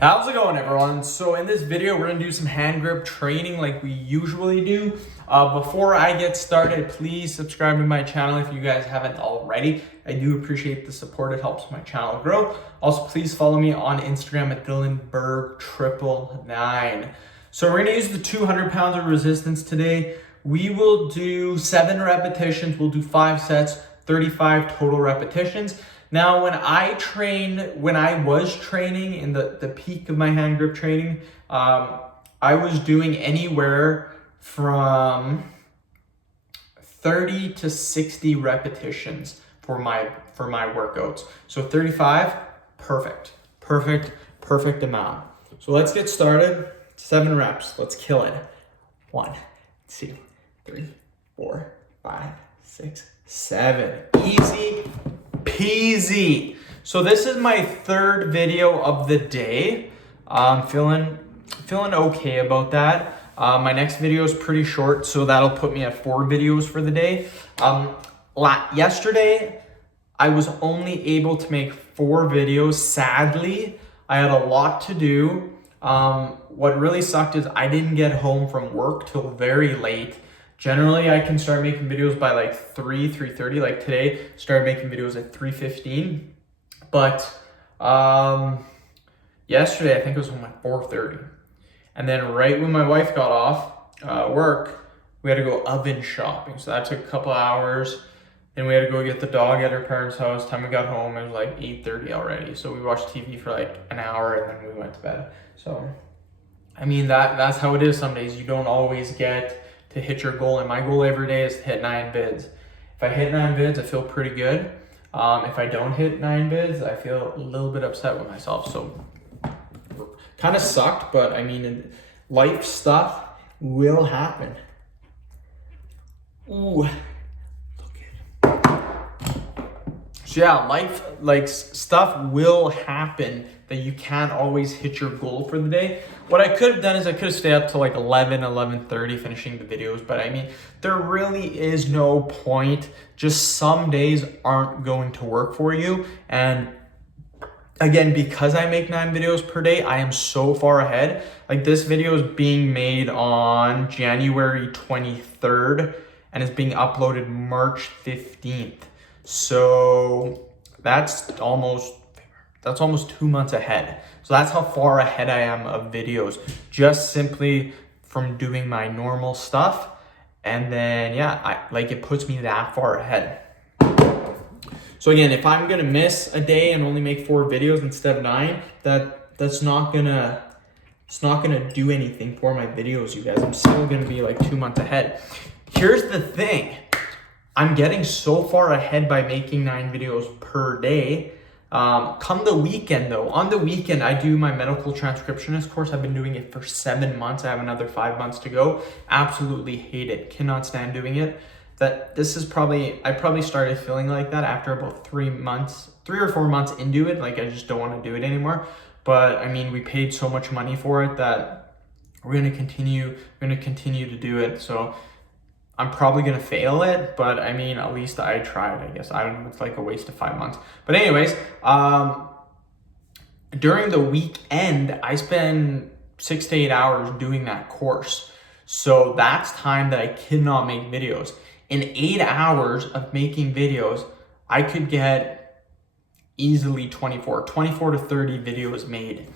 How's it going, everyone? So in this video, we're gonna do some hand grip training like we usually do. Before I get started, please subscribe to my channel if you guys haven't already. I do appreciate the support. It helps my channel grow. Also, please follow me on Instagram at DylanBerg999. So we're gonna use the 200 pounds of resistance today. We will do 7 repetitions. We'll do 5 sets, 35 total repetitions. Now, when I was training in the peak of my hand grip training, I was doing anywhere from 30 to 60 repetitions for my workouts. So 35, perfect amount. So let's get started. 7 reps, let's kill it. 1, 2, 3, 4, 5, 6, 7. Easy peasy. So this is my 3rd video of the day. I'm feeling okay about that. My next video is pretty short, so that'll put me at 4 videos for the day. Yesterday, I was only able to make 4 videos. Sadly, I had a lot to do. What really sucked is I didn't get home from work till very late. Generally, I can start making videos by like 3:30. Like today, started making videos at 3:15. But yesterday, I think it was at 4:30. And then right when my wife got off work, we had to go oven shopping. So that took a couple hours. Then we had to go get the dog at her parents' house. Time we got home, it was like 8:30 already. So we watched TV for like an hour and then we went to bed. So, I mean, that's how it is some days. You don't always get to hit your goal, and my goal every day is to hit 9 vids. If I hit 9 vids, I feel pretty good. If I don't hit 9 vids, I feel a little bit upset with myself. So kind of sucked, but I mean, life stuff will happen. Ooh, look at it. So yeah, life, like, stuff will happen that you can't always hit your goal for the day. What I could have done is I could have stayed up till like 11:30 finishing the videos, but I mean, there really is no point. Just some days aren't going to work for you. And again, because I make 9 videos per day, I am so far ahead. Like, this video is being made on January 23rd and it's being uploaded March 15th. So that's almost 2 months ahead. So that's how far ahead I am of videos, just simply from doing my normal stuff. And then, yeah, it puts me that far ahead. So again, if I'm gonna miss a day and only make 4 videos instead of 9, it's not gonna do anything for my videos, you guys. I'm still gonna be like 2 months ahead. Here's the thing. I'm getting so far ahead by making 9 videos per day. Come the weekend though, on the weekend, I do my medical transcriptionist course. I've been doing it for 7 months. I have another 5 months to go. Absolutely hate it. Cannot stand doing it. I probably started feeling like that after about 3 or 4 months into it. Like, I just don't want to do it anymore. But I mean, we paid so much money for it that we're going to continue to do it. So I'm probably going to fail it, but I mean, at least I tried, I guess. I don't know, it's like a waste of 5 months. But anyways, during the weekend, I spend 6 to 8 hours doing that course. So that's time that I cannot make videos. In 8 hours of making videos, I could get easily 24 to 30 videos made.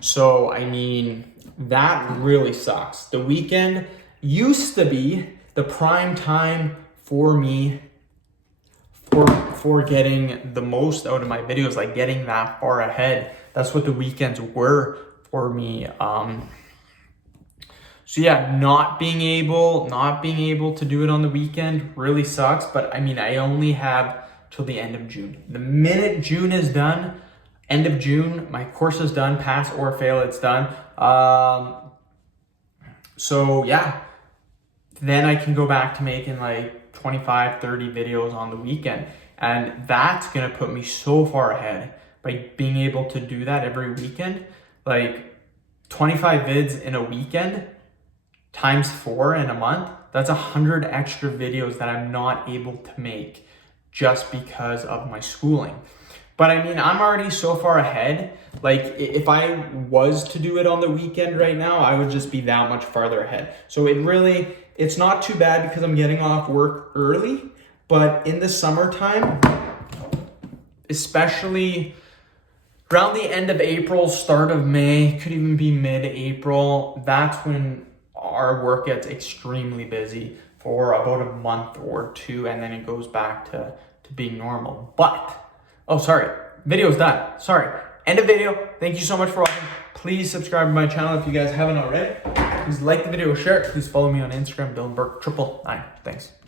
So, I mean, that really sucks. The weekend used to be the prime time for me for getting the most out of my videos, like getting that far ahead. That's what the weekends were for me. So yeah, not being able to do it on the weekend really sucks, but I mean, I only have till the end of June. The minute June is done, end of June, my course is done, pass or fail, it's done. So yeah, then I can go back to making like 25, 30 videos on the weekend. And that's gonna put me so far ahead by being able to do that every weekend. Like 25 vids in a weekend times 4 in a month, that's 100 extra videos that I'm not able to make just because of my schooling. But I mean, I'm already so far ahead. Like if I was to do it on the weekend right now, I would just be that much farther ahead. So it's not too bad because I'm getting off work early. But in the summertime, especially around the end of April, start of May, could even be mid-April, that's when our work gets extremely busy for about a month or two, and then it goes back to being normal. But, oh, sorry, video's done. Sorry, end of video. Thank you so much for watching. Please subscribe to my channel if you guys haven't already. Please like the video, share it. Please follow me on Instagram, Dylan Burke 999. Thanks.